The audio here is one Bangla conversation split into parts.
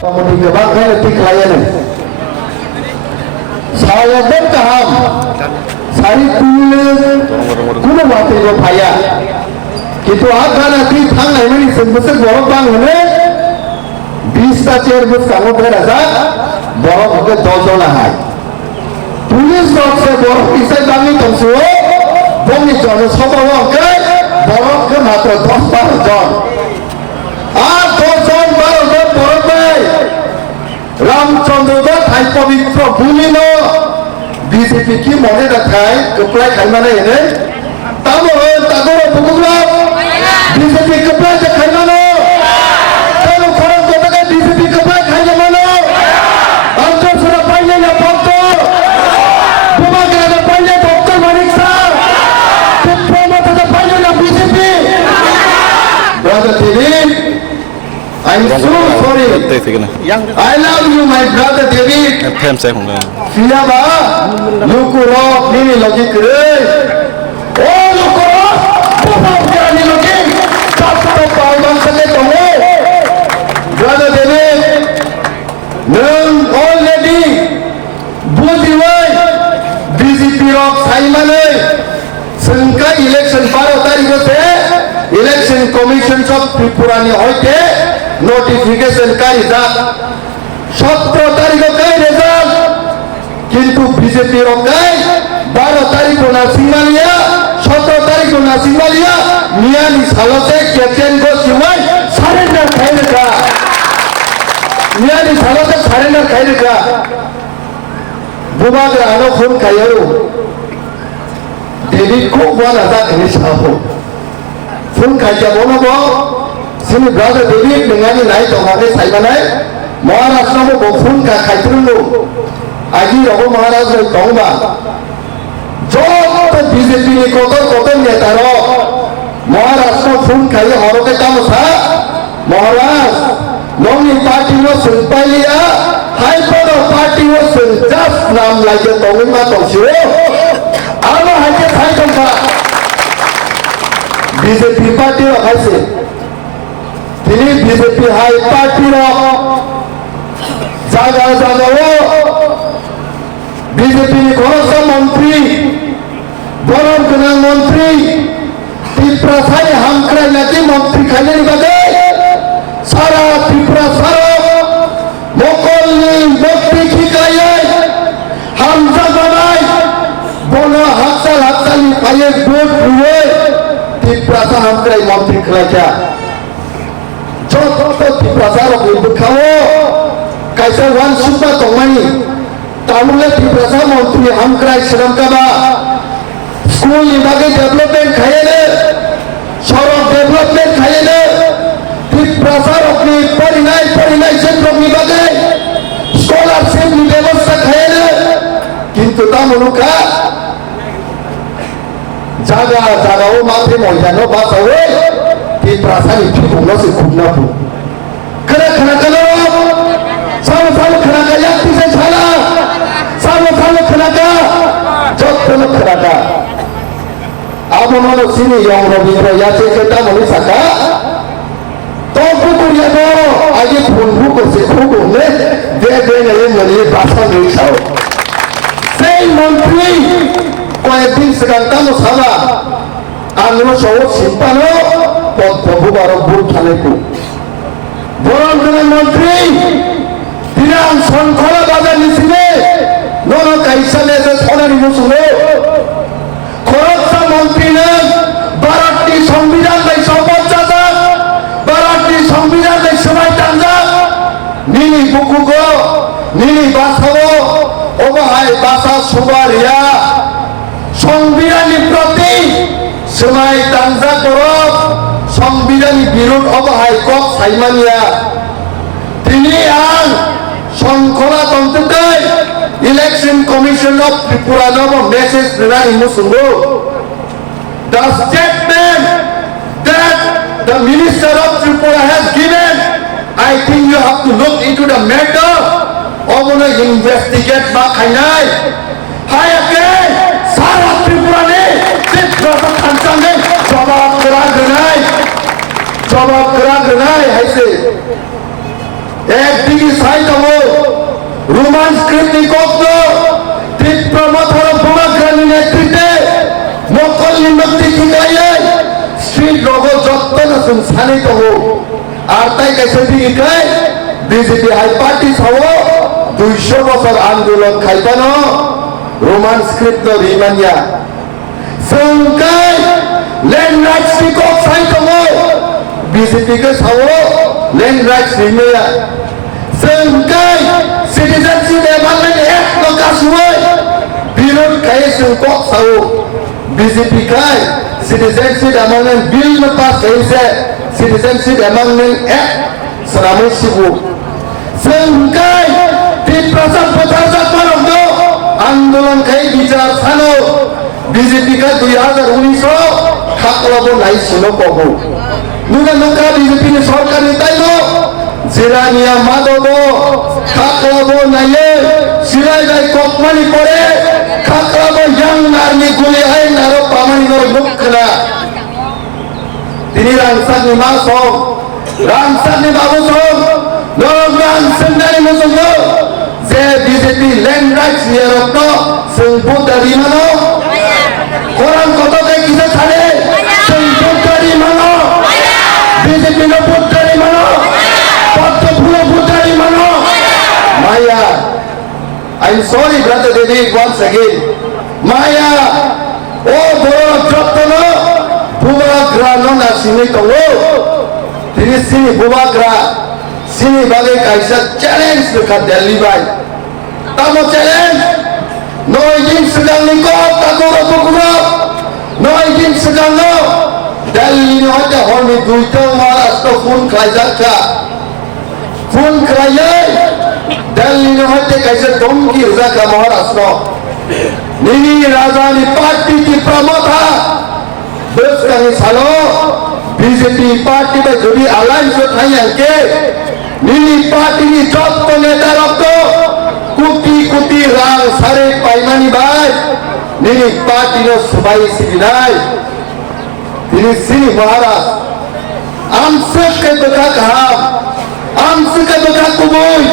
Kemudian kebanggaan etik layanan. Saya berkaham. Sari kuno mati lo payah. Kita akan nanti tang ini sebesar borok bang ini. 20টা চেয়ার বুথ কামো বেরাজা বড় ভাবে 10 জন হয় পুলিশ বক্সে বড় পিছাই দামি তংসু বঙ্গি জনসভাকে বড়কে মাত্র 10-12 জন আর 10 জন 12 জন বড় ভাই রামচন্দ্র ঠাই পবিত্র ভূমি ন বিজেপি কি মনে রাখায় কপ্লাই খাইমানে এনে তামো তাগর বুকুলা BJP কপ্লাই খাইমানো Brother David, I'm so sorry. I love you, my brother David. Siapa? Lukurok ini lagi keren. Oh lukurok, bukan ini lagi. Satu palbang saja kamu. Brother David, neng already budiwai BJP rock Simone. Sengkai election 12 तारीख से इलेक्शन कमिशन सब त्रिपुरानी होते नोटिफिकेशन का रिजल्ट 17 तारीख का रिजल्ट किंतु बीजेपी रोकाई 12 तारीख को नासिमालिया 17 तारीख को नासिमालिया मियानी सालों से कैप्टन को सिवाय सरेंडर खाएगा मियानी सालों से सरेंडर खाएगा बुबाग रानो खून खायो डेविड को वाला था निशाबो फुन खाइजा बोनबो जोंनि ब्रादार डेविड नोंनि नाय दंगाने साइबानाय महाराष्ट्रआव बो फुन खाइत्रंगो आजि रबो महाराष्ट्र दंबा जत बीजेपी नि कत नेता र महाराष्ट्र फुन खाइ हरके तामसा महाराज नोंनि पार्टी नो सुनपाइलिया हाइपर पार्टी नो सुन जस्ट नाम लाइके दंगमा दंसियो आरो हाइके थाइ दंबा बीजेपी पार्टी रखाइसे তিনি बीजेपी हाई पार्टी जागा बीजेपी घनसा मंत्री बरम गोनां मंत्री त्रिपुरासानि हांख्रायनायनि मंत्री खायनायनि बागै सारा त्रिपुरा साराव मकलनि मंत्री खिगायै हामजा जानाय बन हाकसालनि फाये भोट होयै त्रिपुरासा हांख्राय मंत्री खालायखा जत त्रिपुरासा रखौ कायसा वान सुबा दंमानि तामुले त्रिपुरासा मंत्री हांख्राय श्रीलंकाबा स्कूल नि बागै डेभलपमेंट खायनो सड़क डेभलपमेंट खायनो त्रिपुरासा रखनि फरिनाय सेन्ट्रनि बागै स्कॉलरशिप नि व्यवस्था खायनो किन्तु दा मुलुगा जागाव माथे मयदानो बासावै त्रिपुरासानि फिगुंनो से खुबनाबो खोना सालो खोनागा याक्तिसे छाला सालो खोनागा जत्तनो खोनागा आबोनो सिनि यं रबिरो याचे केता मनि साका तो पुकुरियानो आगे फुनबु कोसे खुगुने दे ने मनि बासा नैसाव সেই মন্ত্রী কয়েকদিন সেখানটানো সাবা আন্দোলন সহ সিম্পানো পদ্মভূবার ভোট থানেকু বরং মন্ত্রী দিনাং শঙ্খলা বাজার নিছিলে নন কাইসালে যে সোনারি মুসুলো খরচা মন্ত্রী না 12টি সংবিধান দাই শপথ চাচা 12টি সংবিধান দাই সময় টানজা নিনি বুকুগো নিনি বাসাবো অবহায় বাসা সুবারিয়া সংবিধানী প্রতি সময় টানজা করব সংবিধানী বিরোধ অবহায় কক সাইমানিয়া তিনি আন শঙ্খলা তন্ত্রতে ইলেকশন কমিশন অফ ত্রিপুরা নব মেসেজ দেনা ইমুসুঙ্গো the statement that the minister of Tripura has given I think you have to look into the matter অবনে ইনভেস্টিগেট বা খাইনাই হায়াকে সারা ত্রিপুরা নে ত্রিপুরা খানসানে জবাব করা গনাই হাইছে একদিকে সাইড হবো রোমান স্ক্রিপ্টনি কক্ত তীব্র মাথার বোমাগ্রামী নেতৃত্বে মকল নিমন্ত্রী কিনাইয়ে স্ট্রিট রগো যত্ন নাসুন সানিত হো আর তাই কাছে দিকে বিজেপি হাই পার্টি সহ 200 বছর আন্দোলন খাইতানো রোমান স্ক্রিপ্ট রিমানিয়া সংকাই ল্যান্ড রাইটস কক সাইত হো বিজেপি কে সহ ল্যান্ড রাইটস রিমানিয়া সংকাই সিটিজেনশিপ এমান্ডমেন্ট অ্যাক্ট লকাসুই বিরোধ খাই সংকক সহ বিজেপি খাই সিটিজেনশিপ এমান্ডমেন্ট বিল में पास कैसे सिटीजनशिप एमेंडमेंट एक्ट सरामो सिबु संकाय प्रसाद पचास पर आंदोलन खाई विचार सानो बीजेपी का 2019 खाकलाबो नाई सुनो कहो नुका नुका बीजेपी ने सरकार ने ताइलो जिरानिया मादबो खाकलाबो नाइए सिराय गाय कोकमानी पड़े खाकलाबो यांग नारनी गुली आए नारो पामानी नरो मुखला তিনি রাংসানি মা সব রাংসানি বাবু সব নরগান সেন্টারি মসঙ্গ যে বিজেপি ল্যান্ড রাইটস নিয়ে রক্ত সংপুতারি মানো কোরআন কতকে কিসে ছাড়ে সংপুতারি মানো বিজেপি নো পুতারি মানো পদ্ম ফুল পুতারি মানো মায়া I am sorry brother Devi once again মায়া ও বড় যত্ন बुबाग्रा नोना सिनी तंगो तिनी सिनी बुबाग्रा सिनी बागे काइसा चैलेंज लखा दिल्ली बाई तामो चैलेंज नय दिन सिगां निको ताको रबुगुरो नय दिन सिगां नो दिल्ली नि हते हरनि दुइटा महाराष्ट्र फोन खाइजाखा फोन खाइयै दिल्ली नि हते काइसा धमकी जाखा महाराष्ट्र निनी राजानि पार्टी की प्रमोथा बस कहीं सालो बीजेपी पार्टी में जो भी अलायंस उठाई है नीली पार्टी की जॉब तो नेता रखो कुटी कुटी राग सारे पाइमानी बाय नीली पार्टी ने सुबाई सिविनाई नीली सिनी महाराज आमसे के दुखा कहा आमसे के दुखा कुबोई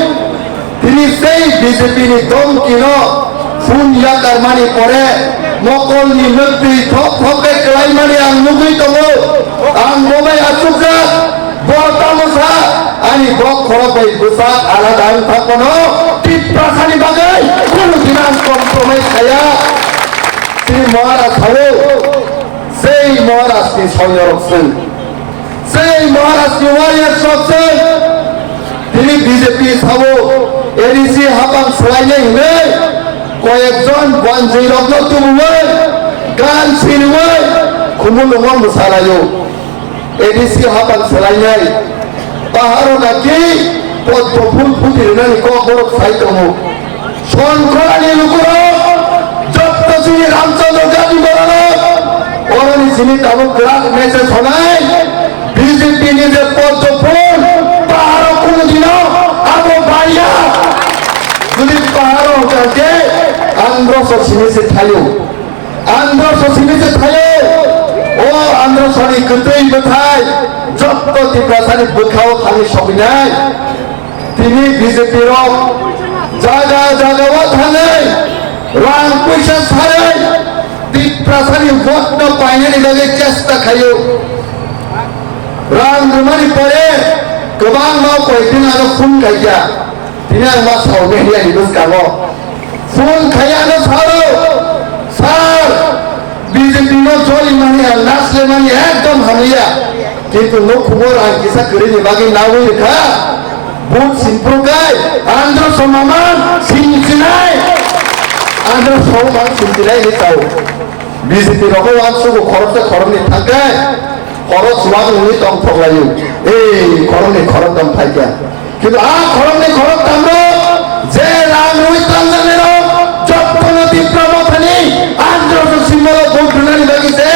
नीली से बीजेपी ने दम की नो फून या करमानी पड़े मकल नि मंत्री थप थपे क्लाइमानि आं नुगै दङो आं मबाय आसुका बतामसा आनि बक खरबै बुसा आलादा थाकनो टिप्रासानि बागै कुनु दिनां कम्प्रमाइज खाया श्री महाराज हावो सेई महाराज नि सयरकसन सेई महाराज नि वारियर सकसन তিনি বিজেপি সাবো এডিসি হাবাং সলাইনে হলে কয়েকজন বঞ্জি রত্ন তুমুই গান সিনুই খুমুল নং মুসালায়ো এডিসি হাবাং সলাইনাই পাহাড় নাকি পদ্ম ফুল ফুটিরনানি কবর সাইতমু সনখলানি লুকুরো যত শ্রী রামচন্দ্র গান্ধী বরণ অরণি সিনি তাবু গ্রাম মেসেজ হনাই বিজেপি নিজে পদ্ম ফুল পাহাড় কোনদিন আবো বাইয়া যদি পাহাড় হচ্ছে আন্ধ্রস সিনেসে থাইও আন্ধ্রস সিনেসে থাইও ও আন্ধ্রসনি কতই বথাই যত তীব্রসানি বখাও থানি সবিনাই তিনি বিজেপির জায়গা জায়গা থানে রাং পয়সা ছাড়ে তীব্রসানি ভোট পাইনানি লাগে চেষ্টা খাইও রাং রুমানি পরে गोबां मावख'दिन आरो फुन गायजा दिनै आं मा सावनो हिया हिबस गाङो फुन खायानो सारो सार बीजेपी नो जलि माने नासले माने एकदम हानिया किन्तु नो खबर आं किसा करिनि बागै नावै लेखा बुट सिनप्रुगाय आंध्र समामान सिनसिनाय आंध्र समामान सिनसिनाय नि साव बीजेपी रखौ आं सुगु खरसे खरनि थांगाय खरस वाग नुनि तम थगलायो ए खरनि खरत दम फाइया किन्तु आ खरनि खरत दामरो जे रां नुइ तांगानेरो जत्तनति प्रमथनि आंध्र सिमल बुटनानि लागिसे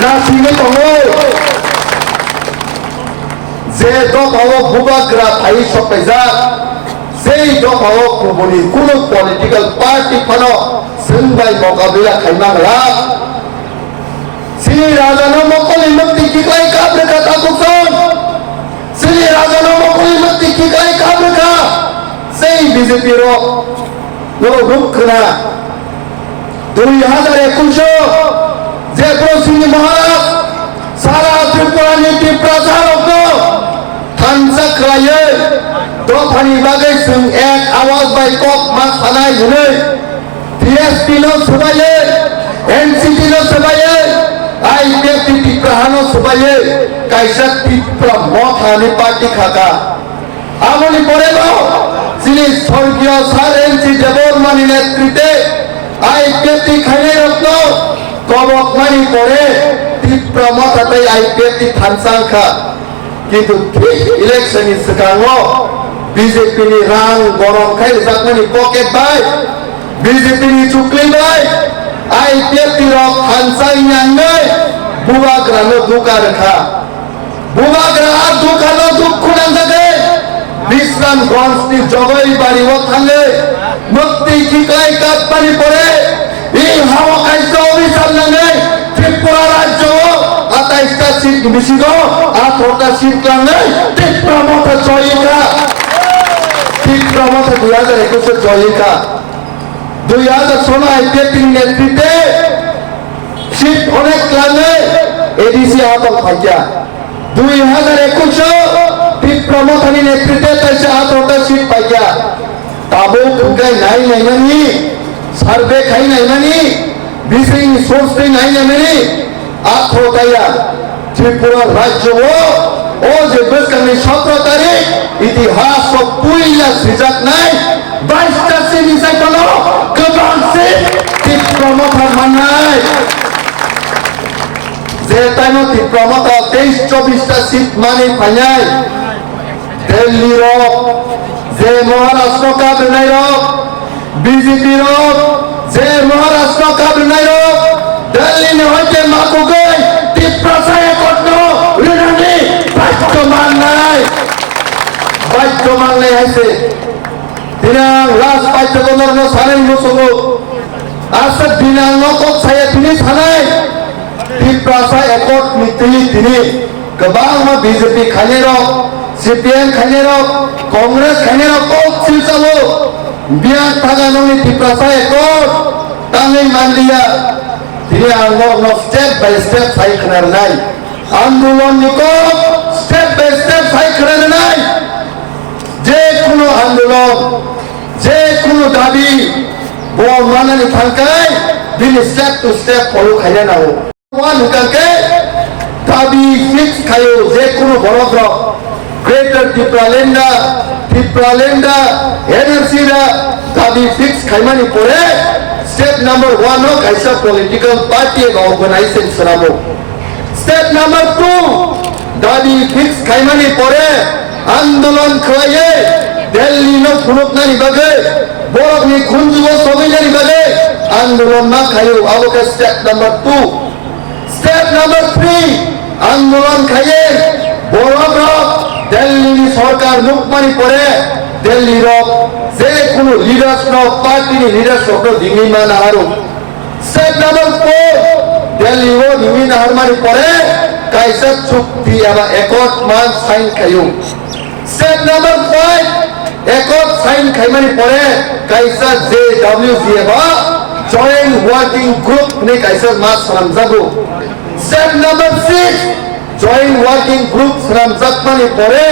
ना सिमे दङो जे दबाव बुबाग्रा थाइ सपाइजा সেই দফাও কুবনি কোনো পলিটিক্যাল পার্টি ফানো সিনবাই মোকাবিলা খাইমাংলা श्री राजा मकल इमती किलाई काबरे कथा cushion Sini Raja Nomo Kuli Mati Kikai Kabrika Sei BJP ro Noro Rukna 2021 যে প্রসিনি মহারাজ সারা ত্রিপুরা নীতি প্রচারক থানসাক্রায়ে দফানি বাগে जों এক আওয়াজ বাই কক মা থানায় হলে টিএসপি নো সবাইয়ে এনসিটি নো সবাইয়ে আইপিএফটি টিপ্রাহানো সবাইয়ে কাইসা টিপ্রা মথানি পার্টি খাকা আমনি পরে দাও যিনি স্বর্গীয় স্যার এনসি দেববর্মানি নেতৃত্বে আইপিএফটি খাইনে রত্ন কবকমানি পরে টিপ্রা মথাতে আইপিএফটি থানসাংখা কিন্তু ঠিক ইলেকশননি সিগাङाव বিজেপি नि रां गरम खाय जाकमानि पकेट बाय বিজেপি नि चुक्लि बाय आईपीएफटी रक थानसां यांगै बुबाग्रानो दुकारखा बुबाग्रा दुखानो दुखुनां जागे বিশ্রামগঞ্জनि जगैबारियाव थाङो मुक्ति किकाय काटपानि परे इ हावा कायसा अभिशाप नाङै त्रिपुरा राज्यआव 28টা সিট বিশিগ 18টা সিট লাङै त्रिपुरा मथा जयिका त्रिपुरा मथा 2021 जयिका 2016 आईपीएफटी नेतृत्वे সিট অনেক লাঙै এডিসি আতক ফাইয়া 2021 त्रिपुरा मथानि नेतृत्वे ताइसे 18টা সিট পাইয়া তাবো खुंगाय नाय नायमानि सार्भे खाय नायमानि बिसिनि सोर्सनि नाय नायमानि 18টায়া त्रिपुरा राज्यआव ও যে বৈশাখী 17 তারিখ ইতিহাস ও পুইলা সিজাক নাই 22টা সিনি সাইকলো গবাংসে ত্রিপুরা মথা মানাই যে টাইমে ত্রিপুরা মথা 23-24টা সিট মানে ফাইনাল দিল্লি র যে মহারাষ্ট্র কাবনাই র বিজেপি র যে মহারাষ্ট্র কাবনাই র দিল্লি নে হইতে মাকু গই ত্রিপুরা সায়ে করতো রিনানি বাচ্চমান নাই আছে দিনাং লাস পাইতগনর ন সানাই মুসুগু আসা দিনাং নকক সায়ে তিনি সানাই ত্রিপুরা সায়ে একট মিতি তিনি गोबां मा बीजेपी खाने रो सीपीएम खाने रो कांग्रेस खाने रो कोक सिलसाबो बिया थागानोनि त्रिपुरा साये एकट तांगै मानलिया তিনি आंगो स्टेप बाय स्टेप सायखनार नाय आंदोलन निको स्टेप बाय स्टेप सायखनार नाय जे कोनो आंदोलन जे कोनो दाबी बो मानानि थांकाय बिनि स्टेप टू स्टेप फलो खायना नांगौ वा नुकाके दाबी फिक्स खायो जे कोनो बरग्र ग्रेटर ত্রিপুরাল্যান্ডা एनआरसी रा दाबी फिक्स खायमानि परे स्टेप नंबर 1 नो कायसा पॉलिटिकल पार्टी ऑर्गेनाइजेशन सराबो स्टेप नंबर 2 दाबी फिक्स खायमानि परे आंदोलन खाये दिल्ली नो फुरुकनानि बागे बरकनि खुनजुआव सगैनानि बागे आंदोलन मा खायो आवके स्टेप नंबर 2 स्टेप नंबर 3 आंदोलन खाये बरक दिल्ली सरकार मुखमानि परे दिल्ली रो जे कोनो लिडार्स नो पार्टी नि लिडार्स रो दिङै माना हारो स्टेप नंबर 4 दिल्ली रो दिङै ना हारमानि परे कायसा चुक्ति एबा एकट मान साइन खायो स्टेप नंबर 5 एकट साइन खायमानि परे कायसा जेडब्ल्यूजी एबा जॉइंट वर्किंग ग्रुप नि कायसा मा सामजागो step number 6 joint working group सामजागमानि परे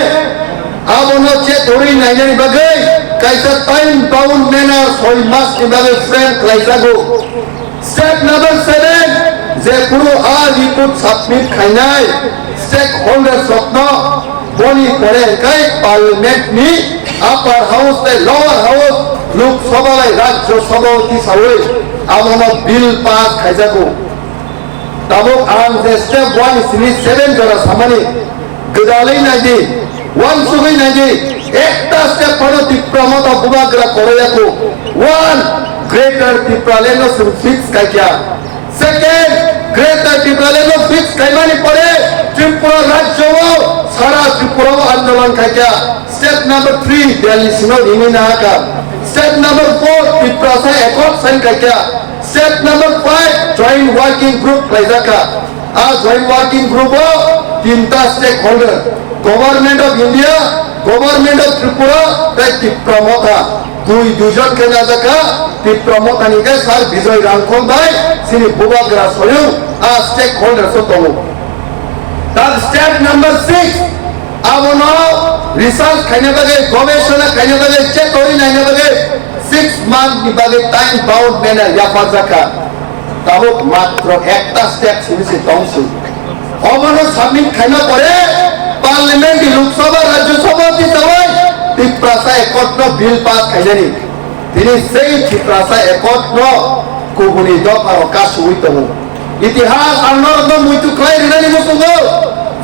आबोनो चे थोड़ी नायनानि बागै कायसा टाइम बाउंड मैनर 6 मास नि बागै फ्रेम खायजागो स्टेप नंबर 7 जे पुरो आ रिपोर्ट सबमिट खायनाय स्टेक होल्डर सपनो बनि परे काय पार्लियामेंट नि अपर हाउस ते लोअर हाउस लोकसभा राज्य सभा हिसाबै आबोनो बिल पास खायजागो ताबो आं जे स्टेप 1 सिनि 7 जरा सामानि गदालै नायदि 1 सुगै नायदि एकटा स्टेप पनो त्रिपुरा मथा बुबाग्रा करयाको 1 ग्रेटर त्रिपुराल्यान्ड नो फिक्स कायया सेकेंड ग्रेटर त्रिपुराल्यान्ड नो फिक्स कायमानि परे त्रिपुरा राज्यआव सारा त्रिपुराआव आंदोलन कायया स्टेप नंबर 3 दिल्ली सिङाव दिनै नाका स्टेप नंबर 4 त्रिपुरा साय एकट साइन कायया step number 5 joint working group कायजाका आ जॉइंट वर्किंग ग्रुपआव 3टा stakeholder government of India, government of Tripura, তাই তীব্রমতা দুজন কেনা দেখা তীব্রমতানিকে স্যার বিজয় রাংখন ভাই সিনি বুবাগ্রা সয়ু স্টেক হোল্ডার্স দङ। তার স্টেপ নাম্বার 6 আবনো রিসার্চ খাইনে বাগে গবেষণা খাইনে বাগে চেক করি নাইনে বাগে 6 মান্থ नि बागे टाइम बाउंड मैनर याफा जाका ताबो मात्र একটা স্টেপ সিনিসি দংসু অবনো সাবমিট খাইনা পরে পার্লামেন্ট লোকসভা রাজ্যসভা তিসাবাই ত্রিপ্রাসা একত্র বিল পাস খাইজানি তিনি সেই ত্রিপ্রাসা একত্র কুগুনি দফার কাশ হইতো ইতিহাস আনন্দ মুইতু খাই রিনানি মুসুগো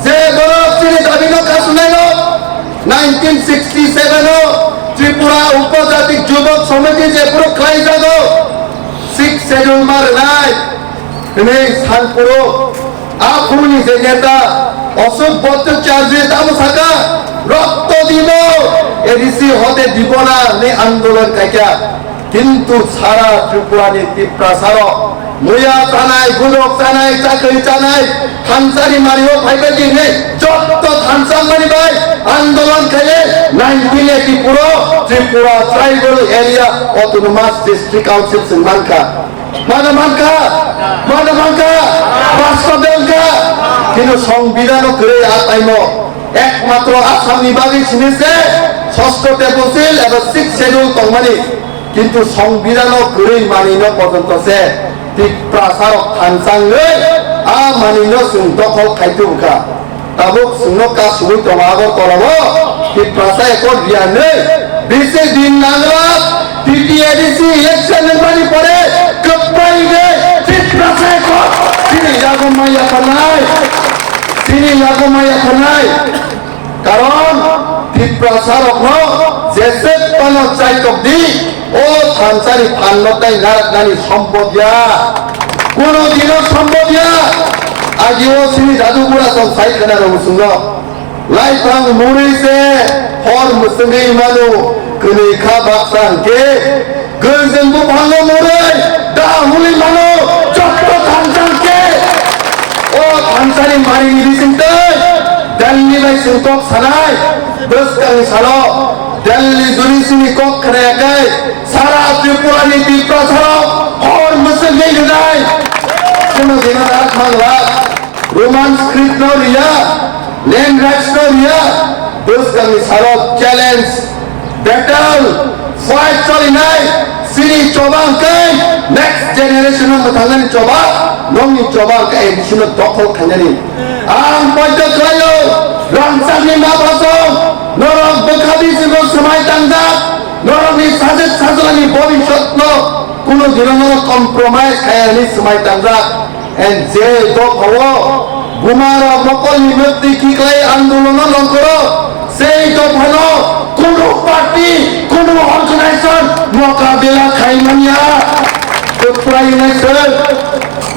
যে গরব সিনি দাবিনো কাশ নাইনো 1967 ত্রিপুরা উপজাতি যুবক সমিতি যে পুরো খাই যাগো 6 শিডিউল মার নাই তিনি সানপুরো আপুনি যে নেতা অশোক ভট্টাচার্য দাম থাকা রক্ত দিব এডিসি হতে দিব না নে আন্দোলন কাইকা কিন্তু সারা ত্রিপুরা নি তীব্রাসার মুয়া জানাই গুলক জানাই চাকরি জানাই থানসারি মারিও ভাইবাজি নে যত থানসার মারি ভাই আন্দোলন খাইয়ে 1984 Tripura tribal area autonomous district council সিংমানকা মানমানকা বাস্তবেলকা কিন্তু সংবিধানও করে আতাইম একমাত্র আসামনি বাগি সিনেছে ষষ্ঠতে বসিল এবং 6 শিডিউল তংমানি কিন্তু সংবিধানও করে মানিন পর্যন্ত সে তীব্রাসার থানসাংলে মানিন जों দখল খাইতুকা তাবুক सुनो का सुबुই তমাগর করব তীব্রাসা একর রিয়ানে বেশি দিন নাগরা টিটিএডিসি ইলেকশন মানি পরে কপ্পাইগে তীব্রাসা একর তিনি লাগমাইয়া খানাই কারণ তীব্রাসার যেসে কোন চাইতক দি ও থানসারি ফান্নতাই নারকনানি সম্পদিয়া কোনদিনও সম্পদিয়া আজিও সিনি জাদুগুড়া সব সাইখানা রসুন লাইফাং মুরিসে হর মুসঙ্গি মানু কনিখা বাকসাংকে গজনবু ভাঙ্গো মুরে দাহুলি মানু চক্র থানসাংকে ও থানসারি মারি নিবিসিনতে দিল্লি বাই সুকক সানাই দস্তাং সালো দিল্লি জুরিসিনি কক খানায়াকাই সারা ত্রিপুরানি তীব্রাসার হর মুসঙ্গি নাই কোনো দিনা খাংলা रोमान स्क्रिप्ट नो रिया लैंड राइट्स नो रिया दोस्तां सारो चैलेंज बैटल फाइट चली नाय सिनी चोबां kai next generation ng matangan coba nong coba ka edisyon dokol kanyani ang pwede kayo rangsang ni mapasong norong bekadi sino sumay tanggap norong ni sajet ni bobishot no kuno dinong compromise kaya ni sumay tanggap and যে দফাও গুমারা মকলি ব্যক্তি কি কয় আন্দোলন লঙ্কর সেই দফানো কোন পার্টি কোন অর্গানাইজেশন মোকাবিলা খাইমানিয়া ত্রিপুরা ইউনাইটেড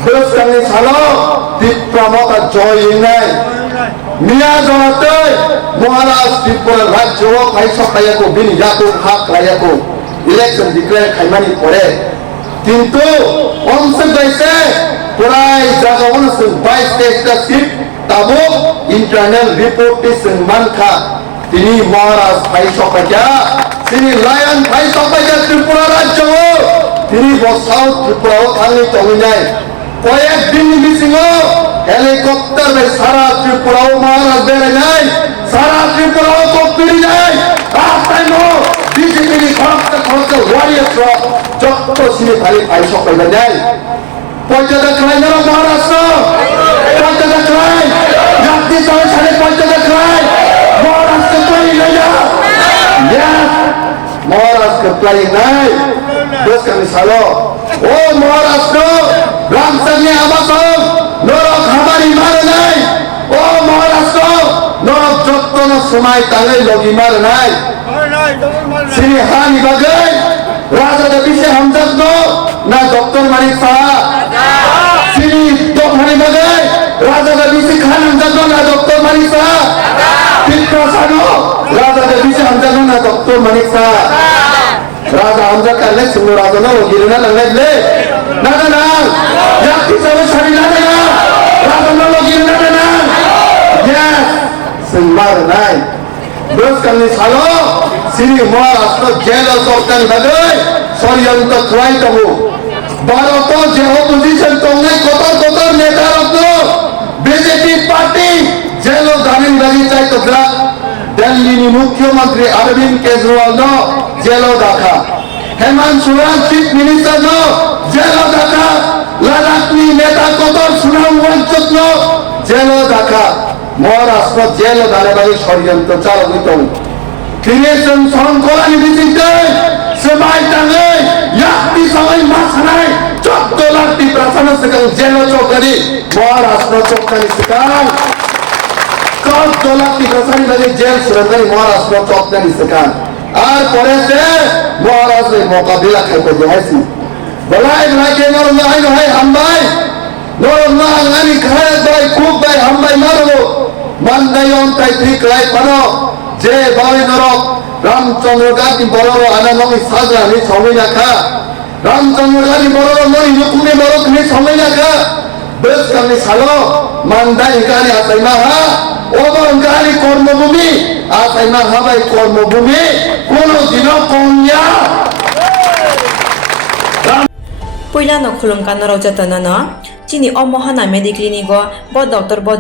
দোস্তানি সালো তীব্রমতা জয় নাই মিয়া জনাতে মহারাজ ত্রিপুরা রাজ্য ফাইসকায়াকো বিনি ইয়াকো হাক রায়াকো ইলেকশন ডিক্লেয়ার খাইমানি পরে কিন্তু অংশ গাইছে পুরাই জায়গাওন সং 22 টা সিট তাবো ইন্টারনাল রিপোর্টে মানখা তিনি মহারাজ ফাইসকায়া তিনি লায়ন ফাইসকায়া ত্রিপুরা রাজ্য তিনি বসাও ত্রিপুরা থানি তমিনাই কয়েক দিন মিসিং হেলিকপ্টার মে সারা ত্রিপুরা মহারাজ বেরে নাই সারা ত্রিপুরা কপিরি নাই আস্তাইনো বিজেপি খরচ ওয়ারিয়ার যত সিনে খালি ফাইসকায়া নাই পঞ্চায়েত ক্রাই না মহারাষ্ট্র পঞ্চায়েত ক্রাই জাতি সরকারে পঞ্চায়েত ক্রাই মহারাষ্ট্র তৈরি না মহারাষ্ট্র ক্রাই নাই দেশ কামি সালো ও মহারাষ্ট্র রামসানি আবাসন নরক হামারি মার নাই ও মহারাষ্ট্র নরক যত্ন সময় তালে লগি মার নাই শ্রী হানি বাগাই রাজা দেবিসে হামজাদ না ডক্টর মানিক সাহা শ্রী দোহানি বাগাই রাজা দেবিসে খান হামজাদ না ডক্টর মানিক সাহা তীব্রাসানো রাজা দেবিসে হামজাদ না ডক্টর মানিক সাহা রাজা হামজাদ কালে সিংহ রাজা না গিরনা লাগলে না না না ইয়াকি সবে ছাড়ি না না রাজা না গিরনা না yes Singh mar nai bus kami salo siri Maharashtra jail sorkan bagai soryanto try tabu barato je opposition tongai kotor neta rokno BJP party jail danin bagi chai to Delhi ni Mukhyamantri Arvind Kejriwal no jail dakha Hemant Soren chief minister no jail dakha Ladakh ni neta kotor Sunam Wangchuk no jail dakha Maharashtra jail dale bagi soryanto chalo tong creation সংকলন ভিত্তিতে সেবাই টাঙে ইয়াতি সবাই মাছনাই 14 লাখ টি প্রাসান সেকাল জেল চৌকারি মহারাষ্ট্র চৌকারি সেকাল 14 লাখ টি প্রাসান লাগে জেল সুরঙ্গাই মহারাষ্ট্র চৌকারি সেকাল আর পরে সে মহারাষ্ট্রের মোকাবিলা খাইতে যাইছি বলাই লাগে নর নাই হয় হামবাই নর না আনি খায় ভাই খুব ভাই হামবাই মারবো মানদায়ন তাই ঠিক লাই পানো যে বাড়ি নরক রামচন্দ্র গান্ধী বড় আনামী সাজা নি সময় রাখা রামচন্দ্র গান্ধী বড় নই নুকুনে বড় নি সময় রাখা বেশ কামি সালো মানদাই গানি আসাইমা হা ওবন গানি কর্মভূমি আসাইমা হাবাই কর্মভূমি কোন দিন কন্যা পয়লা নখলুম কানর যতন চিনি অমহানা মেডিক্লিনিক ব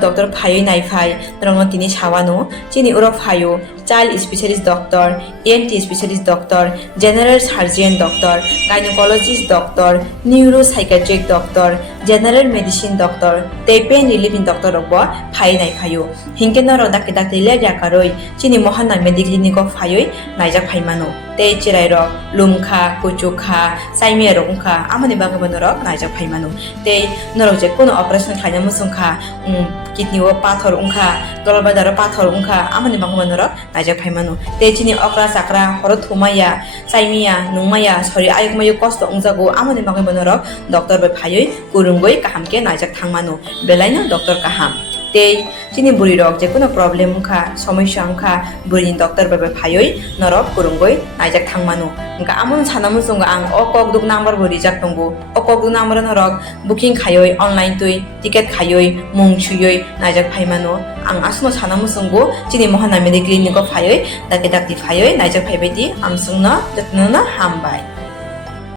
ডক্টর ফাই নাই ফাই রং তিনি সাওয়ানো চিনি উরক ফাইও child specialist doctor ENT specialist doctor general surgeon doctor gynaecologist doctor neuro psychiatric doctor general medicine doctor তে পেন রিলিফিং ডক্টর রব ফাই নাই ফাইও হিংকে নর ডাকে ডাকে লে জাকারই চিনি মহানা মেডিক্লিনিক ফাইই নাইজাক ফাইমানো তে চিরাই রক লুমখা কুচুখা সাইমিয়া রংখা আমনি বাগবন রক নাইজাক ফাইমানো তে নরক যে কোনো অপারেশন খাইনা মুসুংখা কিডনিও পাথর উংখা তলবাদার পাথর উংখা আমনি বাগবন রক নাইজাক ফাইমানো তে চিনি অকরা চাকরা হর থুমাইয়া সাইমিয়া নুমাইয়া সরি আয়ুকমায়ু কষ্ট উংজাগো আমনি বাগবন রক ডক্টর বে ফাইই কুরুঙ্গই কাহামকে নাইজাক থাংমানো বেলাইনো ডক্টর কাহাম তে চিনি বুড়ি রক যে কোনো প্রবলেম উংখা সমস্যা উংখা বুড়ি ডক্টর বে ফাইই নরক কুরুঙ্গই নাইজাক থাংমানো nga amon sanamu sung ang okok duk number bo rijak tongo okok duk number norok booking khayoi online tui ticket khayoi mung chuyoi najak phaimano ang asno sanamu sungo chini mohana medical clinic ko phayoi dake dakti phayoi najak phaibaiti amsungna jatnona hambai